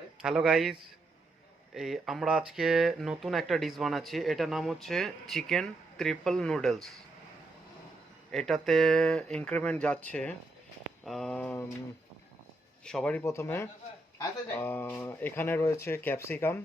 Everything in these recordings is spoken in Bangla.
হ্যালো গাইস, এই আমরা আজকে নতুন একটা ডিশ বানাচ্ছি। এটার নাম হচ্ছে চিকেন ট্রিপল নুডলস। এটাতে ইনক্রিমেন্ট যাচ্ছে আম, সবারই প্রথমে এখানে রয়েছে ক্যাপসিকাম,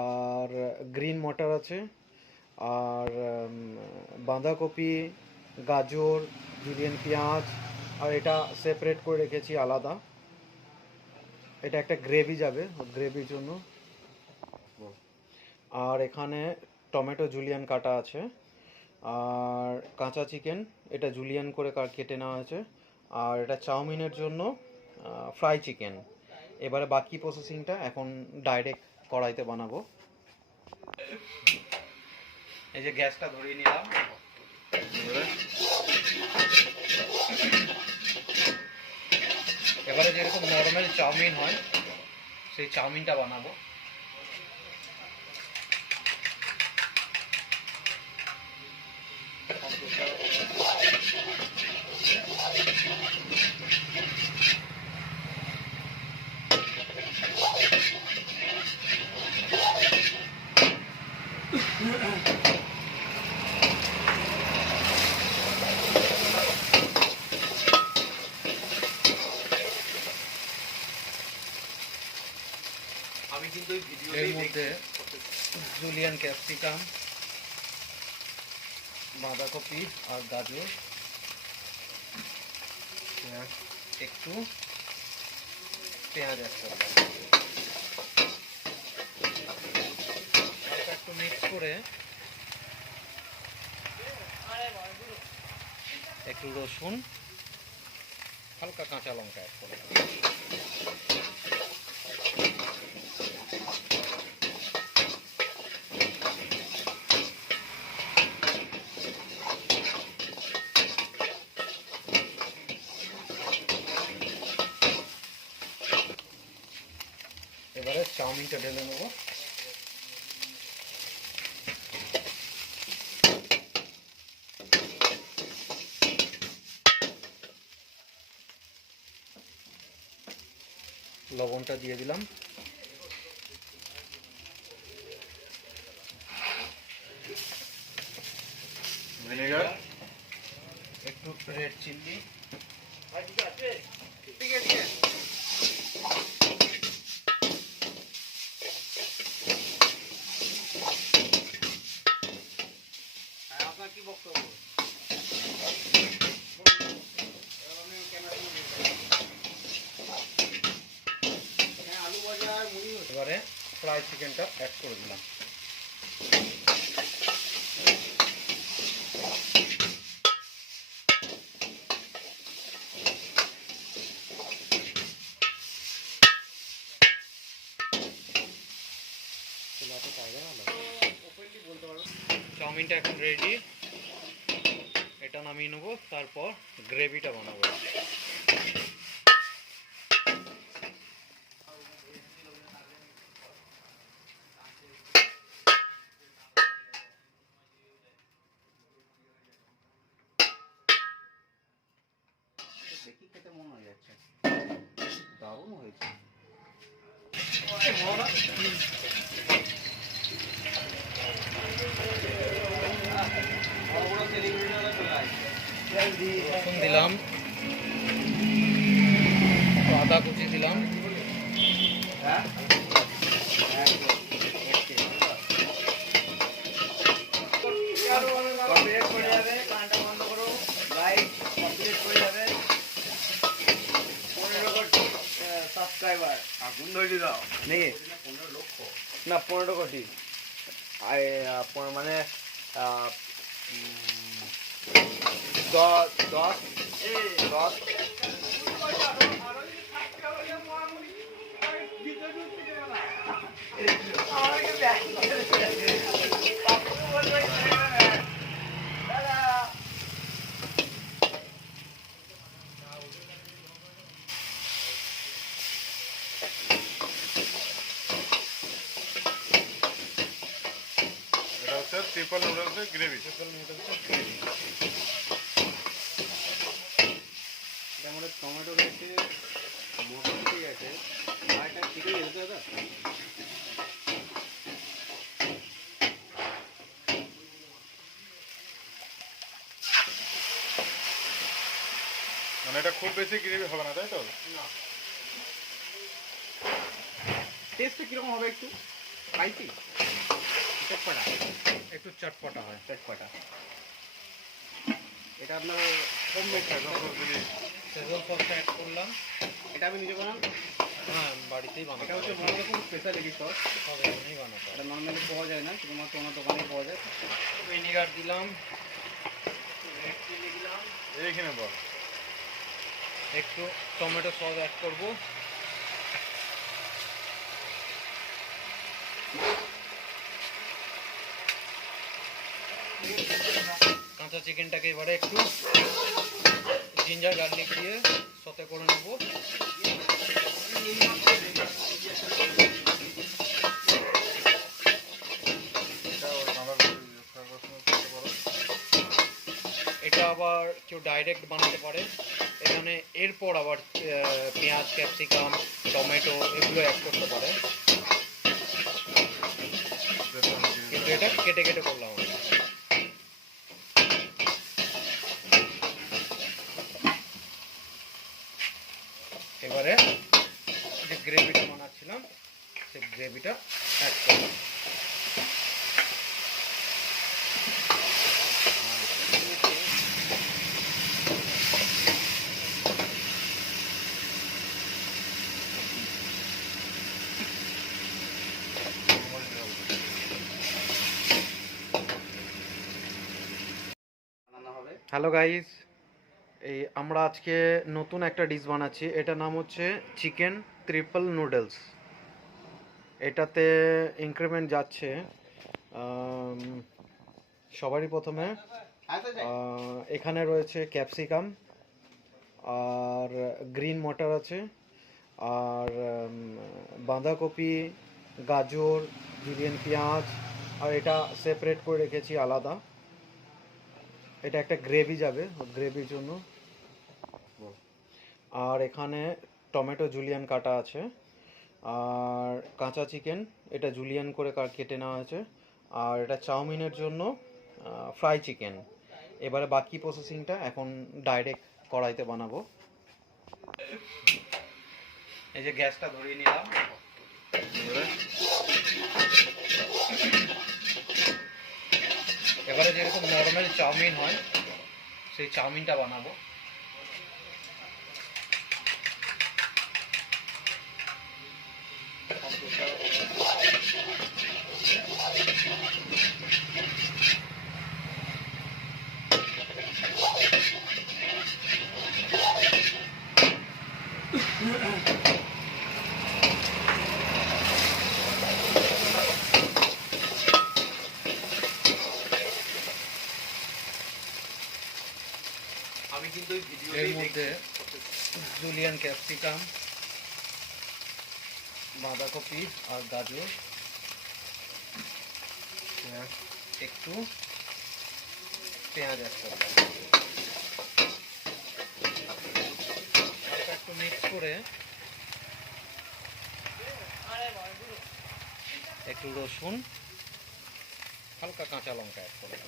আর গ্রিন মটর আছে, আর বাঁধাকপি, গাজর, জুলিয়ান পেঁয়াজ, আর এটা সেপারেট করে রেখেছি আলাদা। এটা একটা গ্রেভি যাবে, গ্রেভির জন্য। আর এখানে টমেটো জুলিয়ান কাটা আছে, আর কাঁচা চিকেন এটা জুলিয়ান করে কেটে নেওয়া হয়েছে, আর এটা চাউমিনের জন্য ফ্রাই চিকেন। এবারে বাকি প্রসেসিংটা এখন ডাইরেক্ট কড়াইতে বানাবো। এই যে গ্যাসটা ধরিয়ে নিলাম। এবারে যেরকম নর্মাল চাউমিন হয় সেই চাউমিনটা বানাবো। আমি কিন্তু এর মধ্যে জুলিয়ান ক্যাপসিকাম, বাঁধাকপি আর গাজর, একটু পেঁয়াজ অ্যাড করলাম। একটু মিক্স করে একটু রসুন, হালকা কাঁচা লঙ্কা অ্যাড করলাম। এবারে চাউমিনটা ঢেলে নেব। লবণটা দিয়ে দিলাম। ভিনেগার, একটু রেড চিলি, আপনার কি বক্তব্য? এবারে ফ্রাই চিকেনটা অ্যাড করে দিলাম। চাউমিনটা এখন রেডি, এটা নামিয়ে নেবো, তারপর গ্রেভিটা বানাবো। দেখি খেতে মনে হয়ে যাচ্ছে, দারুণ হয়েছে। রসুন দিলাম, আদা কুচি দিলাম, সাবস্ক্রাইবার আগুন ধরে দাও নাকি? 15 লক্ষ না 15 কোটি, মানে 10 ট্রিপল নুডলসের গ্রেভি। টমেটো রয়েছে, মটরশুঁটি আছে, আর একটা চিকেন দাদা? মানে এটা খুব বেশি গ্রেভি হবে না, তাই তো? টেস্টটা কিরকম হবে একটু? স্পাইসি? চটপটা? একটু চটপটা হয়। চটপটা। এটা আপনার হোমমেড একদম পুরোপুরি সেজল সসটা অ্যাড করলাম। এটা আমি নিজে বানান? হ্যাঁ, বাড়িতেই এটা বানাতে হচ্ছে হবে। মনে খুব স্পেশালিটি সস। সব এখানেই বানাতে হবে। এটা নর্মালি পাওয়া যায় না, শুধুমাত্র ওনার দোকানেই পাওয়া যায়। ভিনিগার দিলাম, এইখানে বল। একটু টমেটো সস অ্যাড করব। কাঁচা চিকেনটাকে এবারে একটু জিঞ্জার গার্লিক দিয়ে সতে করে নেব। এটা ওই বাঁধাকপি রসুন করতে পারো। এটা আবার কেউ ডাইরেক্ট বানাতে পারে। এখানে এরপর আবার পেঁয়াজ, ক্যাপসিকাম, টমেটো এগুলো অ্যাড করতে পারে, কিন্তু এটা কেটে কেটে করলাম আমি। এবারে যে গ্রেভিটা বানাচ্ছিলাম সেই গ্রেভিটা অ্যাড করলাম। বানানো হবে। হ্যালো গাইস, এই আমরা আজকে নতুন একটা ডিশ বানাচ্ছি। এটার নাম হচ্ছে চিকেন ট্রিপল নুডলস। এটাতে ইনক্রিমেন্ট যাচ্ছে সবারই প্রথমে এখানে রয়েছে ক্যাপসিকাম, আর গ্রিন মটর আছে, আর বাঁধাকপি, গাজর, জুলিয়ান পেঁয়াজ, আর এটা সেপারেট করে রেখেছি আলাদা। এটা একটা গ্রেভি যাবে, গ্রেভির জন্য। আর এখানে টমেটো জুলিয়ান কাটা আছে, আর কাঁচা চিকেন এটা জুলিয়ান করে কেটে নেওয়া হয়েছে, আর এটা চাউমিনের জন্য ফ্রাই চিকেন। এবারে বাকি প্রসেসিংটা এখন ডাইরেক্ট কড়াইতে বানাবো। এই যে গ্যাসটা ধরিয়ে নিলাম। এবারে যেরকম নর্মাল চাউমিন হয় সেই চাউমিনটা বানাবো। আমি কিন্তু এই ভিডিও এর মধ্যে জুলিয়ান ক্যাপসিকাম, বাঁধাকপি আর গাজর, একটু পেঁয়াজ অ্যাড করলাম। একটু মিক্স করে একটু রসুন, হালকা কাঁচা লঙ্কা অ্যাড করলাম।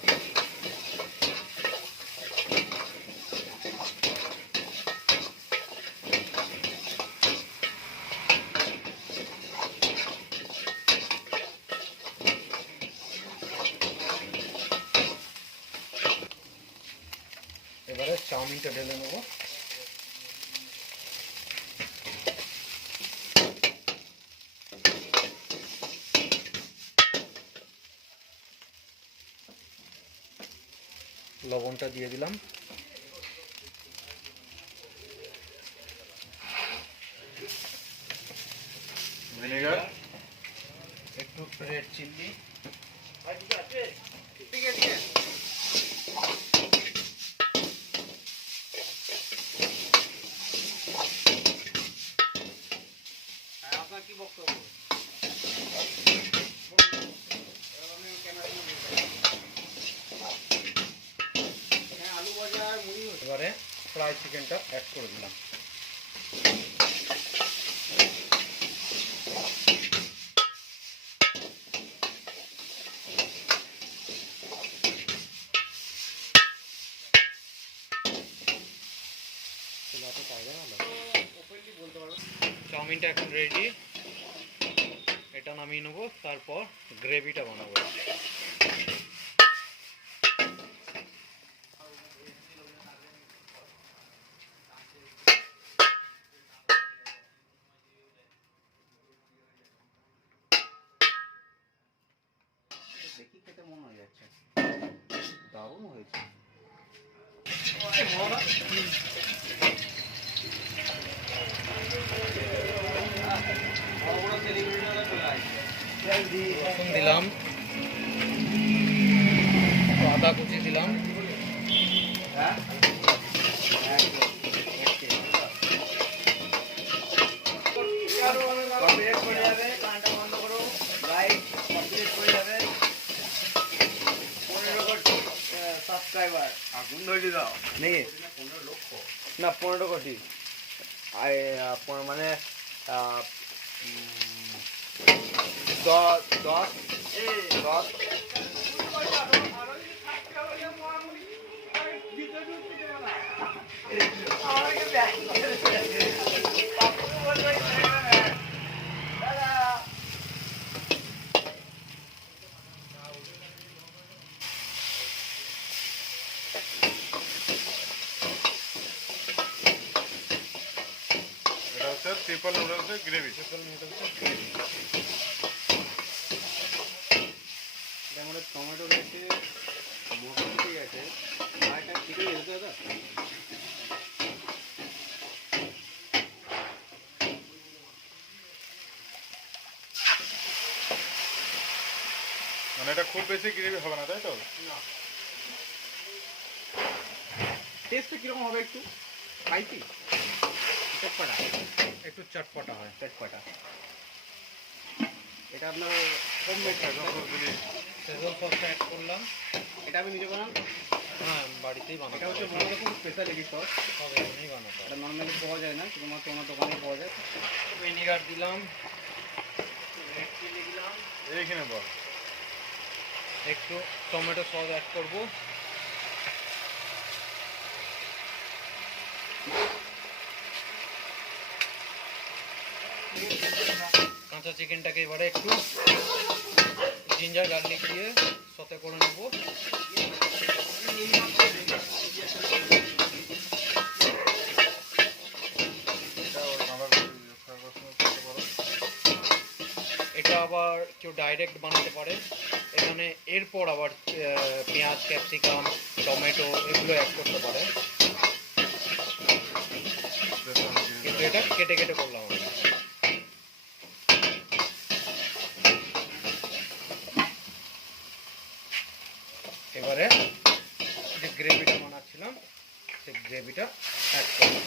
এবারে চাউমিনটা ঢেলে নেবো। লবণটা দিয়ে দিলাম। ভিনেগার, একটু রেড চিলি, ঠিক আছে। আপনার কি বক্তব্য? আলু ভাজা আর মুড়ি হচ্ছে। এবারে ফ্রাই চিকেনটা অ্যাড করে দিলাম। চাউমিনটা এখন রেডি, এটা নামিয়ে নেবো, তারপর গ্রেভিটা বানাবো। দেখি খেতে মনে হয়ে যাচ্ছে, দারুণ হয়েছে। রসুন দিলাম, আদা কুচি দিলাম, সাবস্ক্রাইবার আগুন ধরে দাও নাকি? না 15 কোটি মানে 10 এটা হচ্ছে ট্রিপল নুডলসের গ্রেভি। এটা আমাদের টমেটো রয়েছে, মটরশুঁটি আছে, আর একটা চিকেন রয়েছে দাদা। মানে এটা খুব বেশি গ্রেভি হবে না, তাই তো? টেস্টটা কিরকম হবে? একটু স্পাইসি, চটপাটা, একটু চটপটা হয়। চটপাটা। এটা আপনার হোমমেড সেজন সস দিলি। সেজল সসটা অ্যাড করলাম। এটা আমি নিজে বানান? হ্যাঁ, বাড়িতেই এটা বানাতে হচ্ছে হবে। বড় রকম স্পেশালিটি সস, সব এখানেই বানাতে হবে। এটা নর্মালি পাওয়া যায় না, শুধুমাত্র আমার দোকানে পাওয়া যায়। ভিনিগার দিলাম, রেড চিলি দিলাম, এইখানে বল। একটু টমেটো সস অ্যাড করব, কাঁচা চিকেনটাকে এবারে একটু জিঞ্জার গার্লিক দিয়ে সতে করে নেব। এটা ওই বাঁধাকপি ফ্রাই করার সময় করতে পারো। এটা আবার কেউ ডাইরেক্ট বানাতে পারে, এখানে এরপর আবার পেঁয়াজ, ক্যাপসিকাম, টমেটো এগুলো অ্যাড করতে পারে, কিন্তু এটা কেটে কেটে করলাম আমি। এবারে যে গ্রেভিটা বানাচ্ছিলাম সেই গ্রেভিটা অ্যাড করলাম।